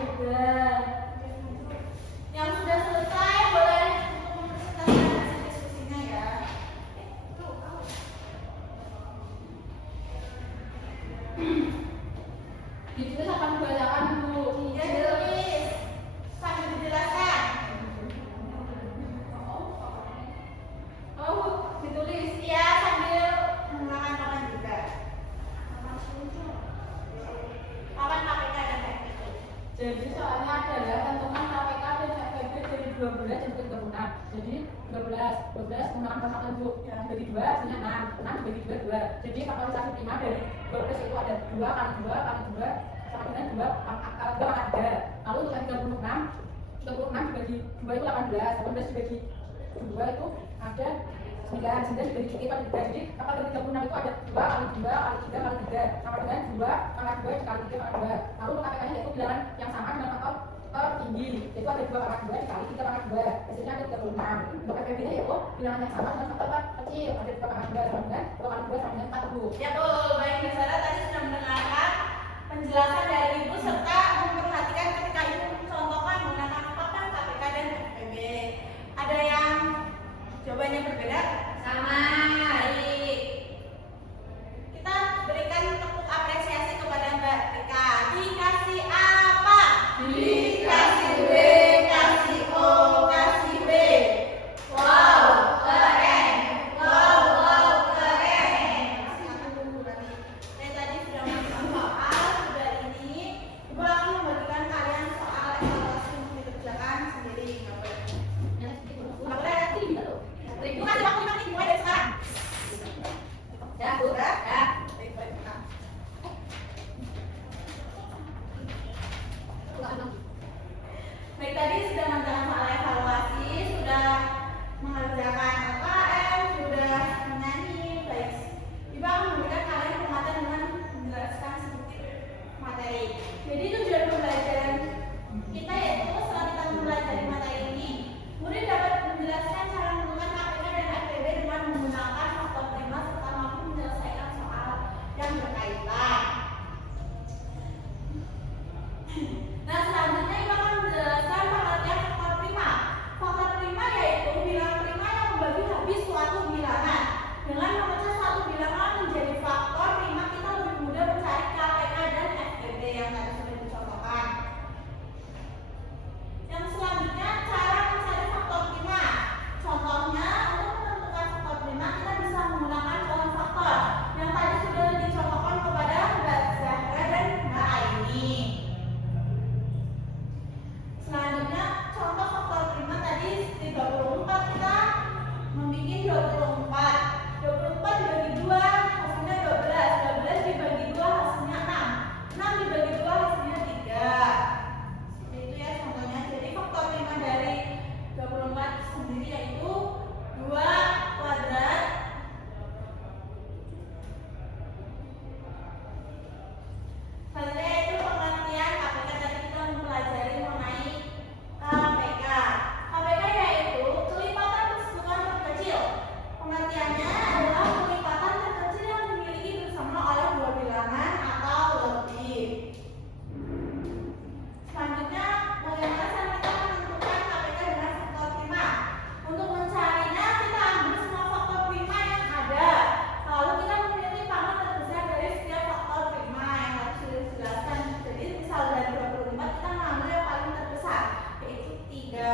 juga. Yang sudah selesai boleh mempresentasikan diskusinya ya. Ditulis apa dibacakan dulu? Ya ditulis sambil dijelaskan. Oh, ditulis. Iya sambil menggunakan papan juga. Papan KPK dan FPB. Jadi soalnya adalah tentukan KPK dan FPB dari 12 jadi 36. Jadi 12 menggunakan pasangan Bu. Bagi 2 hasilnya 6 dibagi 2. Jadi faktorisasi prima dari 12 itu ada 2 kali 2 kali 2 sama dengan 2 kali 3. Lalu untuk yang 36 dibagi 2 itu 18 dibagi 2 itu ada 9 dibagi 3 kali 3. Jadi kapal dari 36 itu ada 2 kali 2 kali 3 kali 3 sama dengan 2 kali 2 dikali 3 kali 2. Lalu untuk KPK nya yaitu bilangan yang sama dengan faktor tertinggi, yaitu ada 2 kali 2 dikali 3 kali 2, hasilnya ada 36. Untuk FPB nya yaitu bilangan yang sama dengan faktor kecil, ada 2 kali 2 sama dengan 2 kali 2 sama dengan 40. Ya betul, baik Mbak Sarah tadi sudah mendengarkan penjelasan dari Ibu serta memperhatikan ketika Ibu mencontohkan menggunakan papan KPK dan FPB. Ada yang jawabannya berbeda? Sama. Baik. Kita berikan tepuk apresiasi kepada Mbak Tika. Dikasih apa? Dikasih B, kasih O, kasih B. Wow, keren. Wow, keren. Saya tadi sudah melakukan soal, sudah ini. Ibu akan membagikan kalian soal evaluasi untuk dikerjakan sendiri. Nggak boleh nanti gitu. Ibu kasih waktu nanti mulai dari sekarang. Ya, sudah. Ya. Baik. Baik, tadi sudah mengerjakan soal evaluasi, sudah mengerjakan LKM, sudah menyanyi. Baik, Ibu akan memberikan kalian penguatan dengan menjelaskan sedikit materi. Jadi tujuan pembelajaran kita yaitu setelah kita mempelajari materi ini, murid dapat menjelaskan cara menggunakan KPK dan FPB dengan menggunakan faktor prima serta mampu menyelesaikan soal yang berkaitan. Nah, selanjutnya Ibu akan menjelaskan pengertian faktor prima. Faktor prima yaitu bilangan prima yang membagi habis suatu bilangan. Dengan memecah suatu bilangan menjadi faktor prima, kita lebih mudah mencari KPK dan FPB yang tadi sudah dicontohkan. Yang selanjutnya, cara mencari faktor prima. Contohnya, untuk menentukan faktor prima, kita bisa menggunakan colon faktor yang tadi sudah dicontohkan kepada Mbak Zahra dan Mbak Aini. Selanjutnya, contoh faktor prima tadi 34 kita membuat 24 dibagi 2 hasilnya 12 dibagi 2 hasilnya 6 dibagi 2 hasilnya 3. Seperti itu ya contohnya. Jadi faktor prima dari 24 sendiri yaitu 2 kuadrat hasilnya itu pengertian KPK. Tadi kita mempelajari mengenai KPK. KPK yaitu kelipatan persatuan terkecil. Pengertiannya adalah kelipatan terkecil yang dimiliki bersama oleh dua bilangan atau lebih. Selanjutnya, bagaimana cara kita menentukan KPK dengan faktor prima? Untuk mencarinya, kita ambil semua faktor prima yang ada. Lalu kita memilih pangkat terbesar dari setiap faktor prima yang harus dijelaskan. Jadi misal dari 24 kita mengambil yang paling terbesar, yaitu 3.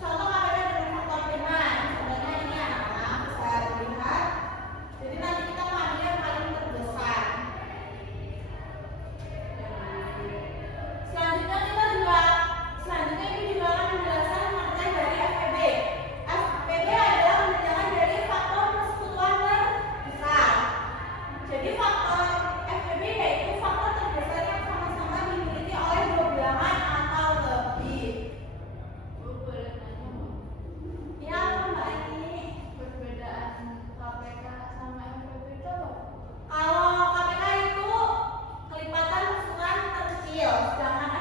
Contoh KPK dengan faktor prima. Contohnya ini anak-anak bisa dilihat. Jadi nanti kita mengambil yang paling terbesar. Selanjutnya ini juga akan menjelaskan pengertian dari FPB. FPB adalah pengertian dari faktor persekutuan terbesar. Jadi faktor FPB yaitu faktor terbesar yang sama-sama dimiliki oleh dua bilangan atau lebih. Ya, Mbak ini perbedaan KPK sama FPB itu apa? Kalau KPK itu kelipatan persekutuan terkecil, sedangkan